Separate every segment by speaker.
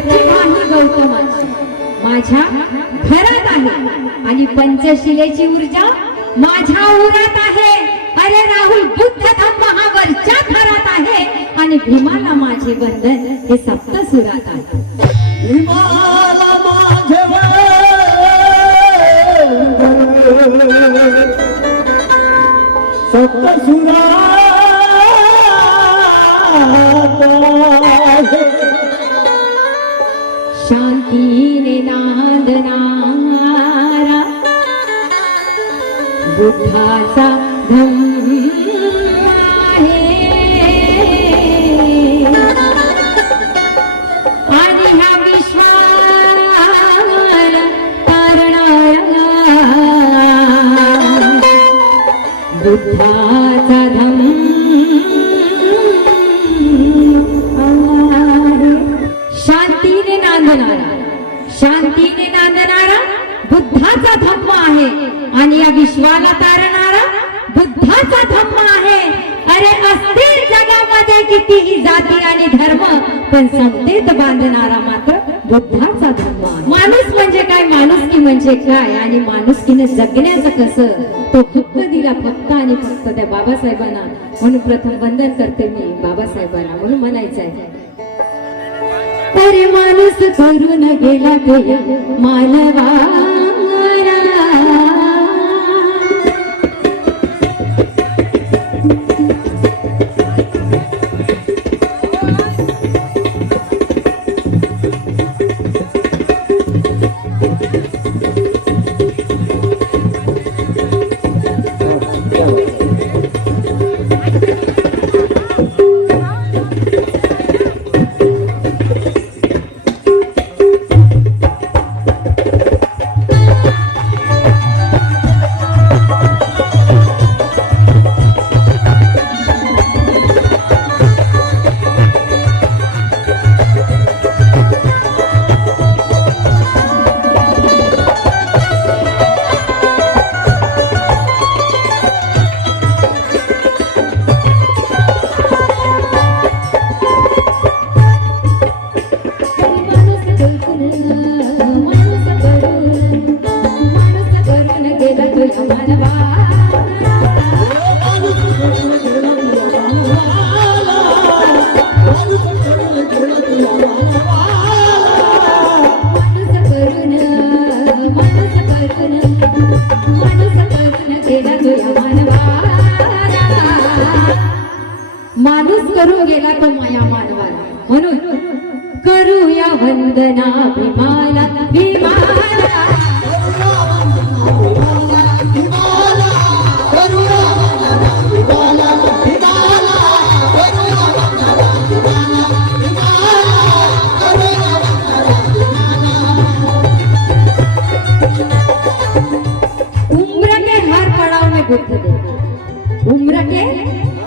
Speaker 1: प्रतिभाही गौतमाची माझ्या घरात आहे. आणि पंचशिलेची ऊर्जा माझ्या उरात आहे. अरे राहुल बुद्ध धम्म घरात आहे. आणि भीमाला माझे बंधन हे सप्त सुरात आहे.
Speaker 2: हिमाला माझे सप्तसुरा
Speaker 1: शांतीने नांदणारा बुद्धाचा धम्म आणि ह्या विश्वाला तारणारा. बुद्धाचा बुद्धाचा धम्म आहे. आणि या विश्वाला तारणारा बुद्धाचा धम्म आहे. अरे असतील जगामध्ये कितीही जाती आणि धर्म पण समतेत बांधणारा मात्र बुद्धाचा धम्म माणूस म्हणजे काय? माणुसकी म्हणजे काय? आणि माणुसकीने जगण्याचं कसं? तो हक्क दिला फक्त आणि फक्त त्या बाबासाहेबांना. म्हणून प्रथम वंदन करते मी बाबासाहेबांना. म्हणून म्हणायचं आहे. अरे माणूस करून गेला गेला माणूस करून गेला तो माया मानवाला. म्हणून करूया वंदना भीमाला भीमाला उम्र के हर पड़ाव में बुद्ध देखा उम्र के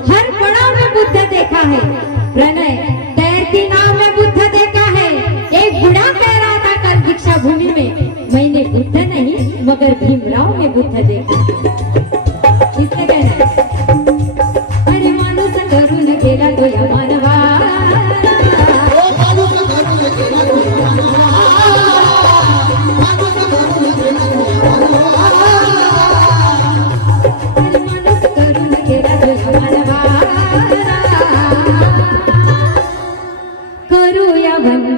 Speaker 1: हर पड़ाव में बुद्ध देखा है। प्रणय तैरती नाव में बुद्ध देखा है। एक बुढ़ा कह रहा था कल दीक्षा भूमि में। मैंने बुद्ध नहीं मगर भीमराव में बुद्ध देखा।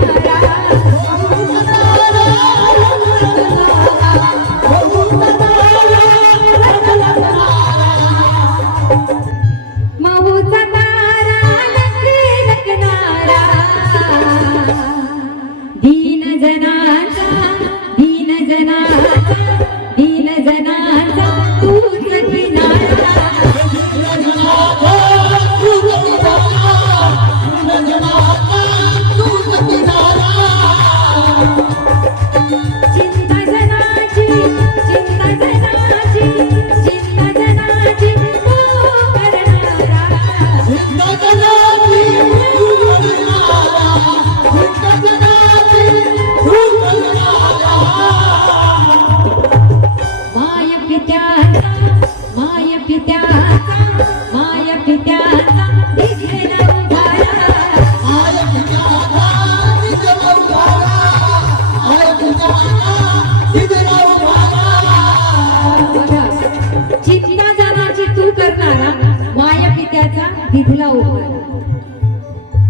Speaker 1: Yeah.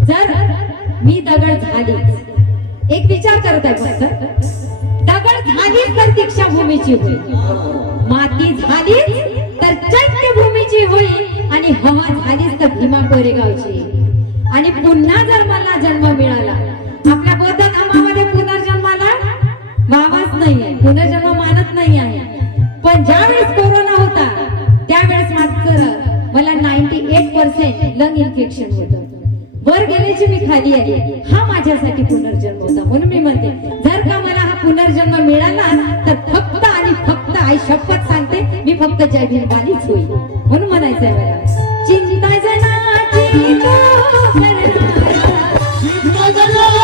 Speaker 1: जर मी दगड झाली एक विचार करत आहे फक्त दगड झाली तर दीक्षाभूमीची होईल. नसतोय म्हणून म्हणायचंय मला चिंता जनाची तो चिंता जना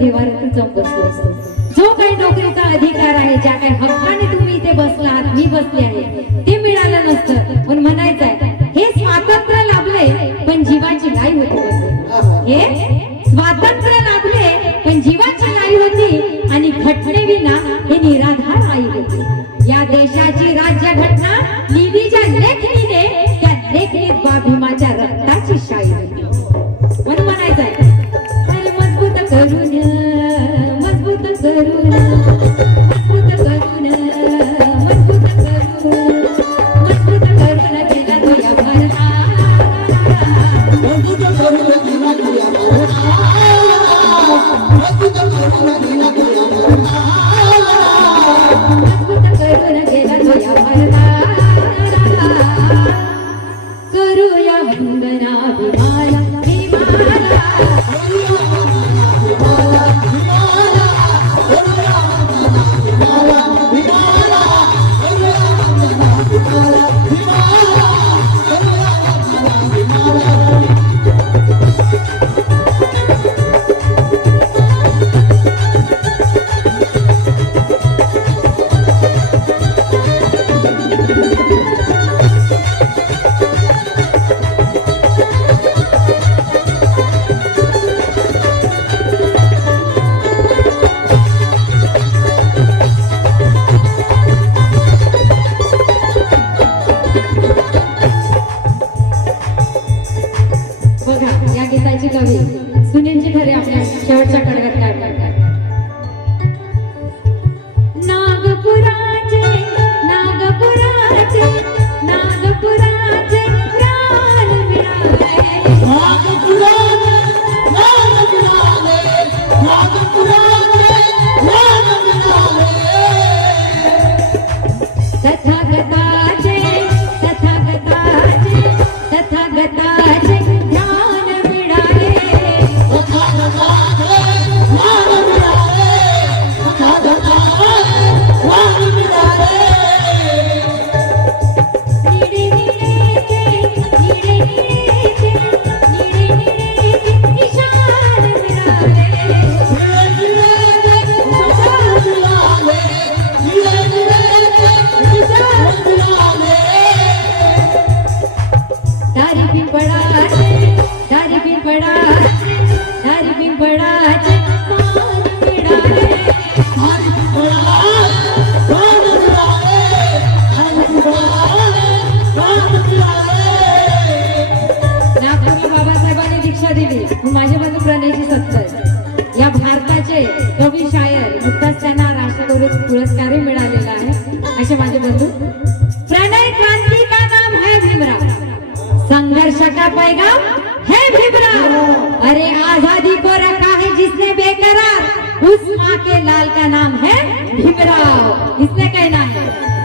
Speaker 1: व्यवहारातच जाऊन बसलो असतो. जो काही नोकरीचा अधिकार आहे ज्या काही हक्काने तुम्ही इथे बसला आहात मी बसले आहे ते मिळालं नसतं. पण म्हणायचं आहे हे स्वातंत्र्य लाभलंय पण जीवाची नाही होती हे ঘোষণা দিল या गीताची कवी सुनीलजी खरे आपल्या शेवटच्या कडगट्टात अरे आजादी को रखा है जिसने बेकरार? उस माँ के लाल का नाम है भीमराव। इसने कहना है।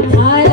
Speaker 1: Bye.